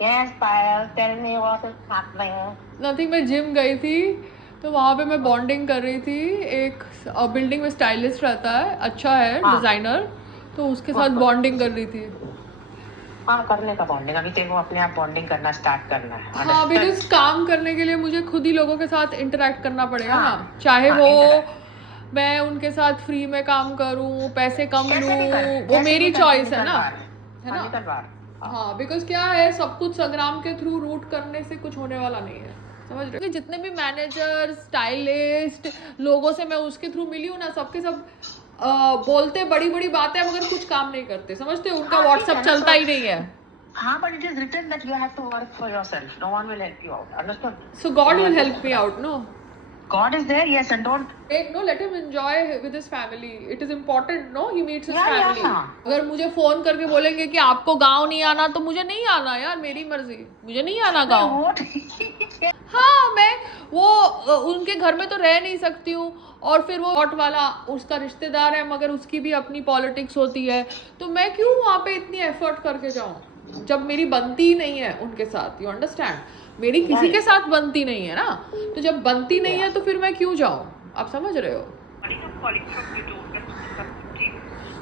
Yes, Payal, tell me what is happening. Nothing, मैं gym गई थी तो वहाँ पे मैं बॉन्डिंग कर रही थी। एक बिल्डिंग में स्टाइलिस्ट रहता है, अच्छा है, हाँ डिज़ाइनर, तो उसके साथ हाँ बॉन्डिंग कर रही थी। करने का बॉन्डिंग, अभी तेरे को अपने आप बॉन्डिंग करना स्टार्ट करना है। हाँ, अंडरस्टैंड? बिकॉज काम करने के लिए मुझे खुद ही लोगों के साथ इंटरेक्ट करना पड़ेगा हाँ ना, चाहे हाँ, वो इंटरेक्ट मैं उनके साथ फ्री में काम करूँ, पैसे कम कैसे भी कर, लूँ, वो कैसे भी मेरी करके चॉइस है निकल ना, बाहर। है हाँ ना। निकल बाहर। हाँ हाँ, बिकॉज क्या है, सब कुछ संग्राम के थ्रू रूट करने से कुछ होने वाला नहीं है, समझ रहे हो। जितने भी मैनेजर, स्टाइलिस्ट लोगों से मैं उसके थ्रू मिली हूँ ना, सबके सब बोलते बड़ी बड़ी बातें मगर कुछ काम नहीं करते, समझते हो, उनका हाँ, ठीक व्हाट्सअप है ना। चलता सो ही नहीं है। हाँ, but it is written that you have to work for yourself. No one will help you out. Understood? So God You will help understand me that? out, no? God is there, yes, and don't. No, let him enjoy with his family. It is important, no? He meets his Yeah, family. yeah. अगर मुझे phone करके बोलेंगे कि आपको गांव नहीं आना, तो मुझे नहीं आना यार, मेरी मर्जी, मुझे नहीं आना नहीं, गांव। वो ठीक है। हाँ, मैं वो उनके घर में तो रह नहीं सकती हूँ, और फिर वो वोट वाला उसका रिश्तेदार है, मगर उसकी भी अपनी पॉलिटिक्स होती है, तो मैं क्यों वहाँ पे इतनी एफर्ट करके जाऊँ जब मेरी बनती ही नहीं है उनके साथ। यू अंडरस्टैंड, मेरी किसी के साथ बनती नहीं है ना, तो जब बनती नहीं है तो फिर मैं क्यों जाऊँ, आप समझ रहे हो।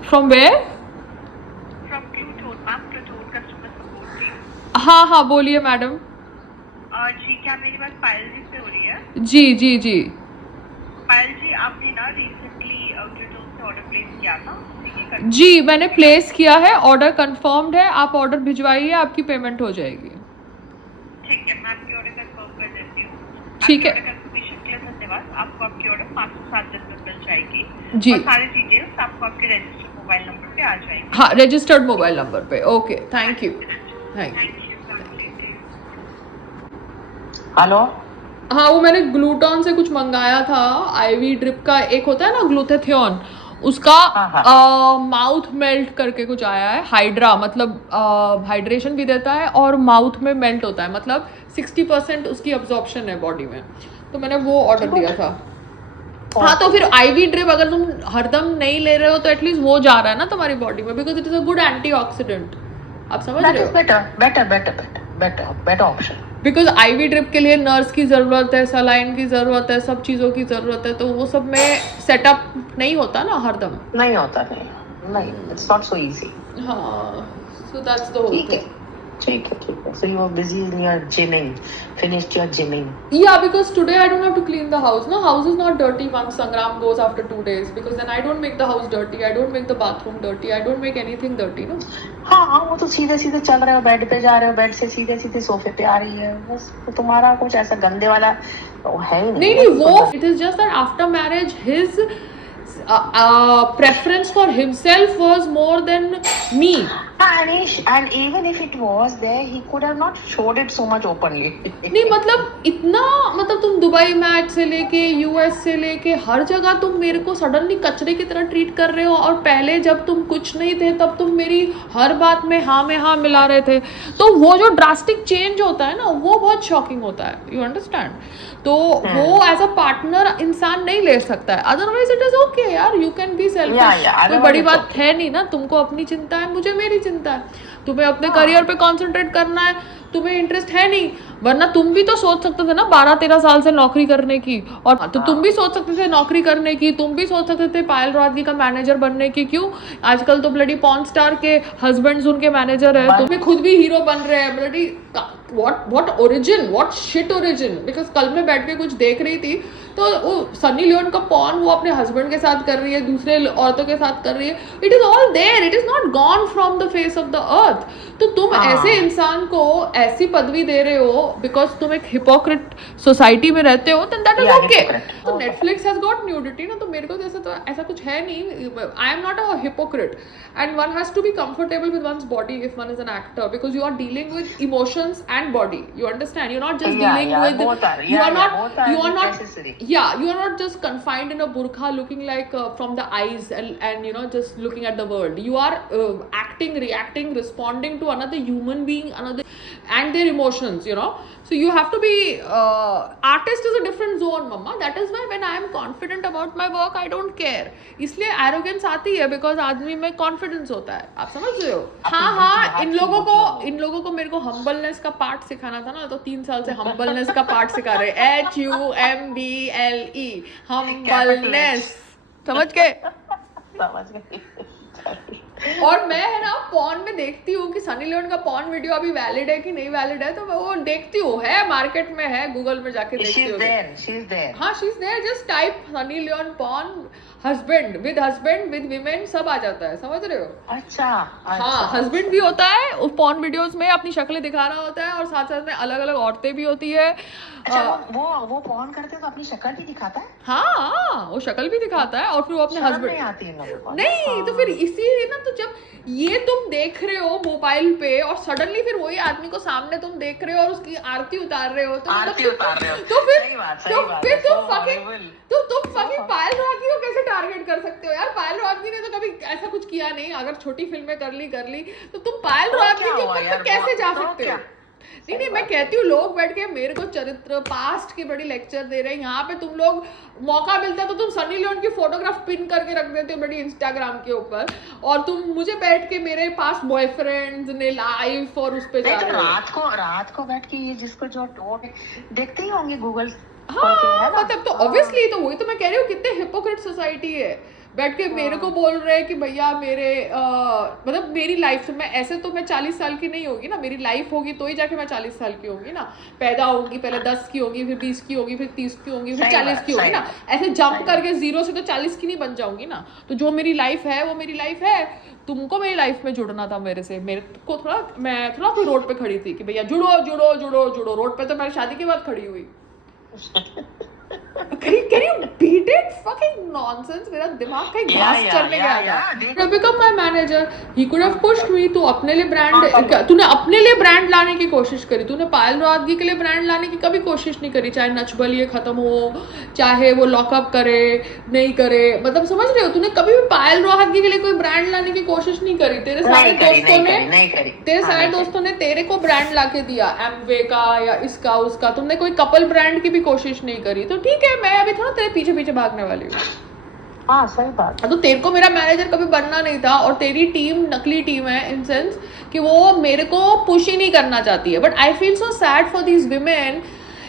From where? From Pluto, ma'am, Pluto customer support team. हाँ हाँ, बोलिए मैडम। जी, क्या मेरी बात पायल जी से हो रही है? जी जी जी पायल जी, आपने ना रिसेंटली Pluto से ऑर्डर प्लेस किया था, ठीक है? जी, मैंने प्लेस किया है, ऑर्डर कंफर्म्ड है, आप ऑर्डर भिजवाइए, आपकी पेमेंट हो जाएगी। ठीक है, मैं आपकी ऑर्डर कंफर्म कर देती हूँ। ठीक है। ऑर्डर कंफर्मेशन के लिए धन्यवाद। आपको आपकी ऑर्डर 5 से 7 दिन में मिल जाएगी। जी। और सारी डिटेल्स आपको आपके रजिस्टर्ड मोबाइल नंबर पे आ जाएंगी। हाँ, रजिस्टर्ड मोबाइल नंबर पे। Okay, thank you, thank you. Hello. हाँ, वो मैंने ग्लूटॉन से कुछ मंगाया था, आईवी ड्रिप का एक होता है ना, ग्लूथेथियोन, उसका हाँ माउथ मेल्ट करके कुछ आया है, हाइड्रा, मतलब हाइड्रेशन भी देता है और माउथ में मेल्ट होता है, मतलब 60% उसकी अब्जॉर्प्शन है बॉडी में, तो मैंने वो ऑर्डर दिया था। हाँ, तो फिर आईवी ड्रिप अगर तुम हरदम नहीं ले रहे हो तो एटलीस्ट वो जा रहा है ना तुम्हारी बॉडी में, because it is a good antioxidant, आप समझ दैट रहे इज हो। Better option. Because IV drip के लिए नर्स की ज़रूरत है, सलाइन की ज़रूरत है, सब चीज़ों की ज़रूरत है, तो वो सब में सेटअप नहीं होता ना हरदम। नहीं होता, नहीं, इट्स नॉट सो इजी। हाँ, so that's the whole ठीक है, thing. ठीक है, ठीक है। So you are busy in your gymming, finished your gymming. Yeah, because today I don't have to clean the house. No, house is not dirty once Sangram goes after 2 days, because then I don't make the house dirty, I don't make the bathroom dirty, I don't make anything dirty, no. हाँ, वो तो सीधे सीधे चल रहे हो, bed पे जा रहे हो, बेड से सीधे सीधे सोफे पे आ रही है, बस तुम्हारा कुछ ऐसा गंदे वाला तो है ही नहीं नहीं। नहीं, वो it is just that after marriage his preference for himself was more than me. And even if it was there, he could have not showed it so much openly. नहीं, मतलब इतना, मतलब तुम दुबई मैच से लेके US से लेके हर जगह तुम मेरे को सडनली कचरे की तरह ट्रीट कर रहे हो, और पहले जब तुम कुछ नहीं थे तब तुम मेरी हर बात में हाँ मिला रहे थे, तो वो जो ड्रास्टिक चेंज होता है ना, वो बहुत शॉकिंग होता है, यू अंडरस्टैंड। तो वो एज अ पार्टनर इंसान नहीं ले सकता है, अदरवाइज इट इज ओके यार, यू कैन बी सेल्फिश, कोई बड़ी बात है नहीं ना, तुमको अपनी चिंता है, मुझे मेरी चिंता है, तुम्हें अपने करियर पे कंसंट्रेट करना है, तुम्हें इंटरेस्ट है नहीं, वरना तुम भी तो सोच सकते थे ना 12-13 साल से नौकरी करने की, और तो तुम भी सोच सकते थे नौकरी करने की, तुम भी सोच सकते थे पायल राजगी का मैनेजर बनने की, क्यों आजकल तो ब्लडी पॉर्न स्टार के हस्बैंड्स उनके मैनेजर है, तुम्हें खुद भी हीरो बन रहे हैं, bloody what origin, what shit origin, because कल मैं बैठ के कुछ देख रही थी, तो वो सनी लियोन का पॉर्न वो अपने हस्बैंड के साथ कर रही है, दूसरे औरतों के साथ कर रही है, it is all there, it is not gone from the face of the earth. तो तुम ऐसे इंसान को ऐसी पदवी दे रहे हो बिकॉज तुम एक हिपोक्रेट सोसाइटी में रहते हो, देन दैट इज ओके। तो नेटफ्लिक्स हैज गॉट न्यूडिटी ना, तो मेरे को तो ऐसा कुछ है नहीं, I am not a hypocrite, and one has to be comfortable with one's body if one is an actor, because you are dealing with emotions and body, you understand, you're not just dealing with you are not you are not just confined in a burqa looking like from the eyes and you know just looking at the world, you are acting, reacting, responding to another human being, another and their emotions, you know. So you have to be artist is a different zone, mama. That is why when I am confident about my work, I don't care. इसलिए arrogance आती है because आदमी में confidence होता है, आप समझ रहे हो? हाँ, इन लोगों को मेरे को humbleness का पार्ट सिखाना था ना, तो 3 साल से humbleness का पार्ट सिखा रहे, HUMBLE, humbleness, समझ गए? समझ गई। और मैं है ना पॉर्न में देखती हूँ कि सनी लियोन का पॉर्न वीडियो अभी वैलिड है कि नहीं वैलिड है, तो मैं वो देखती हूँ, है मार्केट में, है गूगल में जाके देखती हूँ। She's there. हाँ, she is there, just type Sunny Leone porn husband with women, सब आ जाता है, समझ रहे हो? अच्छा। हाँ, हस्बैंड भी होता है उस पॉर्न वीडियोस में, अपनी शक्लें दिखा रहा होता है, और साथ साथ में अलग अलग औरतें भी होती है। अच्छा, वो पॉर्न करते हैं तो अपनी शक्ल भी दिखाता है? हाँ, वो शक्ल भी दिखाता है, और फिर वो अपने हस्बैंड नहीं आती है लोगों को। नहीं, तो फिर इसीलिए ना, तो जब ये तुम देख रहे हो मोबाइल पे और सडनली फिर वही आदमी को सामने तुम देख रहे हो और उसकी आरती उतार रहे हो, तो फिर तुम फकिंग पायल रोहतगी को कैसे टारगेट कर सकते हो यार? पायल रोहतगी ने तो कभी ऐसा कुछ किया नहीं, अगर छोटी फिल्में कर ली तो तुम पायल रोहतगी के ऊपर कैसे जा सकते हो? नहीं, मैं कहती हूँ, लोग बैठ के मेरे को चरित्र पास्ट की बड़ी लेक्चर दे रहे हैं यहाँ पे, तुम लोग मौका मिलता तो तुम सनी लियोन की फोटोग्राफ पिन करके रख देते हो बड़ी इंस्टाग्राम के ऊपर, और तुम मुझे बैठ के मेरे पास बॉयफ्रेंड्स ने लाइफ और उस पे जा रहे हो। रात को बैठ के ये जिसको जो देखते ही होंगे गूगल। हाँ, मतलब तो ऑब्वियसली, तो वही तो मैं कह रही हूँ, कितने हिपोक्रेट सोसाइटी है, बैठ के मेरे को बोल रहे हैं कि भैया मेरे मतलब मेरी लाइफ से, मैं ऐसे तो मैं 40 साल की नहीं होगी ना, मेरी लाइफ होगी तो ही जाके मैं 40 साल की होगी ना, पैदा होगी पहले 10 की होगी, फिर 20 की होगी, फिर 30 की होगी, फिर 40 की होगी ना, ऐसे जंप करके 0 से तो 40 की नहीं बन जाऊंगी ना। तो जो मेरी लाइफ है वो मेरी लाइफ है, तुमको मेरी लाइफ में जुड़ना था मेरे से, मेरे को थोड़ा, मैं थोड़ा कोई रोड पे खड़ी थी कि भैया जुड़ो जुड़ो जुड़ो जुड़ो, रोड पे तो मेरी शादी के बाद खड़ी हुई। Can you beat it? Fucking nonsense. मेरा दिमाग कहीं घास चढ़ने गया था। Become my manager. He could have pushed me. तू अपने लिए ब्रांड, तूने अपने लिए ब्रांड लाने की कोशिश करी, तूने पायल रोहतगी के लिए ब्रांड लाने की कभी कोशिश नहीं करी, चाहे नच बलिए खत्म हो, चाहे वो लॉकअप करे नहीं करे, मतलब समझ रहे हो, तूने कभी भी पायल रोहतगी के लिए कोई ब्रांड लाने की कोशिश नहीं करी। तेरे सारे दोस्तों ने तेरे को ब्रांड लाके दिया, एमवे का या इसका उसका, तुमने कोई कपल ब्रांड की भी कोशिश नहीं करी। तो ठीक है, मैं अभी थोड़ा तेरे पीछे पीछे भागने वाली हूँ। हाँ, सही बात। तो तेरे को मेरा मैनेजर कभी बनना नहीं था, और तेरी टीम नकली टीम है इन सेंस कि वो मेरे को पुश ही नहीं करना चाहती है। But I feel so sad for these women,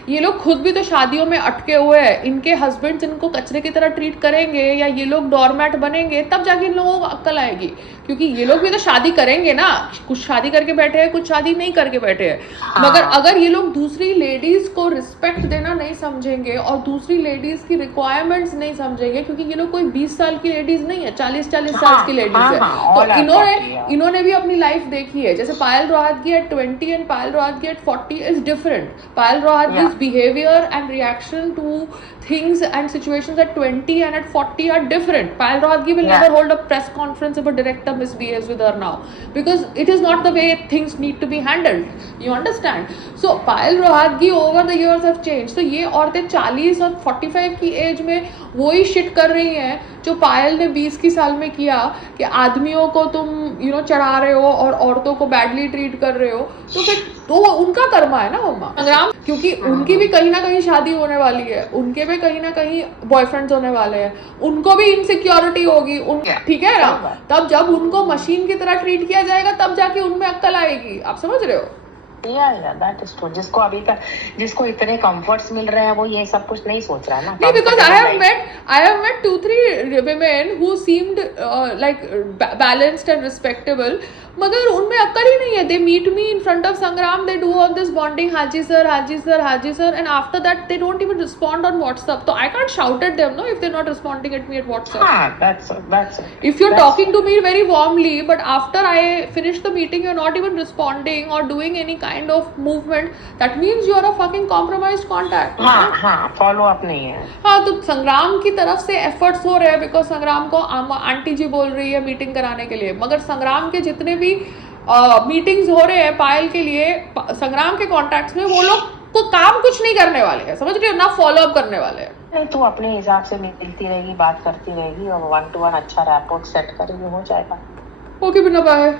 ये लोग खुद भी तो शादियों में अटके हुए हैं, इनके हस्बैंड्स इनको कचरे की तरह ट्रीट करेंगे या ये लोग डोरमैट बनेंगे, तब जाके इन लोगों को अक्ल आएगी, क्योंकि ये लोग भी तो शादी करेंगे ना, कुछ शादी करके बैठे हैं, कुछ शादी नहीं करके बैठे हैं। हाँ। मगर अगर ये लोग दूसरी लेडीज को रिस्पेक्ट देना नहीं समझेंगे और दूसरी लेडीज की रिक्वायरमेंट्स नहीं समझेंगे, क्योंकि ये लोग कोई 20 साल की लेडीज नहीं है, 40-40 साल की लेडीज है। तो इन्होंने भी अपनी लाइफ देखी है, जैसे Payal Rohatgi at 20 and Payal Rohatgi at 40 is different. Payal Rohatgi behavior and reaction to things and situations at 20 and at 40 are different. Payal Rohadgi will never hold a press conference if a director misbehaves with her now, because it is not the way things need to be handled. You understand? So Payal Rohadgi over the years have changed. So ये औरतें 40 और 45 की as में वही shit कर रही हैं जो पायल ने 20 की साल में किया, कि आदमियों को तुम चढ़ा रहे हो और औरतों को बैडली ट्रीट कर रहे हो। तो फिर तो उनका कर्मा है ना मम्मा संग्राम, क्योंकि उनकी भी कहीं ना कहीं शादी होने वाली है, उनके भी कहीं ना कहीं बॉयफ्रेंड्स होने वाले हैं, उनको भी इनसिक्योरिटी होगी, ठीक है ना? तब जब उनको मशीन की तरह ट्रीट किया जाएगा, तब जाके उनमें अक्ल आएगी। आप समझ रहे हो? that is true. जिसको इतने कंफर्ट्स मिल रहे हैं वो ये सब कुछ नहीं सोच रहा है ना। नहीं, because I have met 2-3 women who seemed like balanced and respectable, मगर उनमें अक्ल ही नहीं है। They meet me in front of Sangram, they do all this bonding, Haji sir Haji sir Haji sir, and after that they don't even respond on WhatsApp. So I can't shout at them, no, if they're not responding at me at WhatsApp. हाँ, that's it. If you're talking to me very warmly, but after I finish the meeting you're not even responding or doing any kind of movement, that means you're a fucking compromised contact. हाँ, follow up नहीं है। हाँ, तो संग्राम की तरफ से efforts हो रहे हैं, because संग्राम को आंटी जी बोल रही है मीटिंग कराने के लिए, मगर संग्राम के जितने भी मीटिंग्स हो रहे हैं पायल के लिए, संग्राम के कॉन्टैक्ट्स में वो लोग को काम कुछ नहीं करने वाले हैं, समझ रहे हो ना? फॉलो अप करने वाले हैं। तू अपने हिसाब से मिलती रहेगी, बात करती रहेगी और 1-to-1 अच्छा रैपोर्ट सेट करेगी, हो जाएगा। ओके बिना बाय।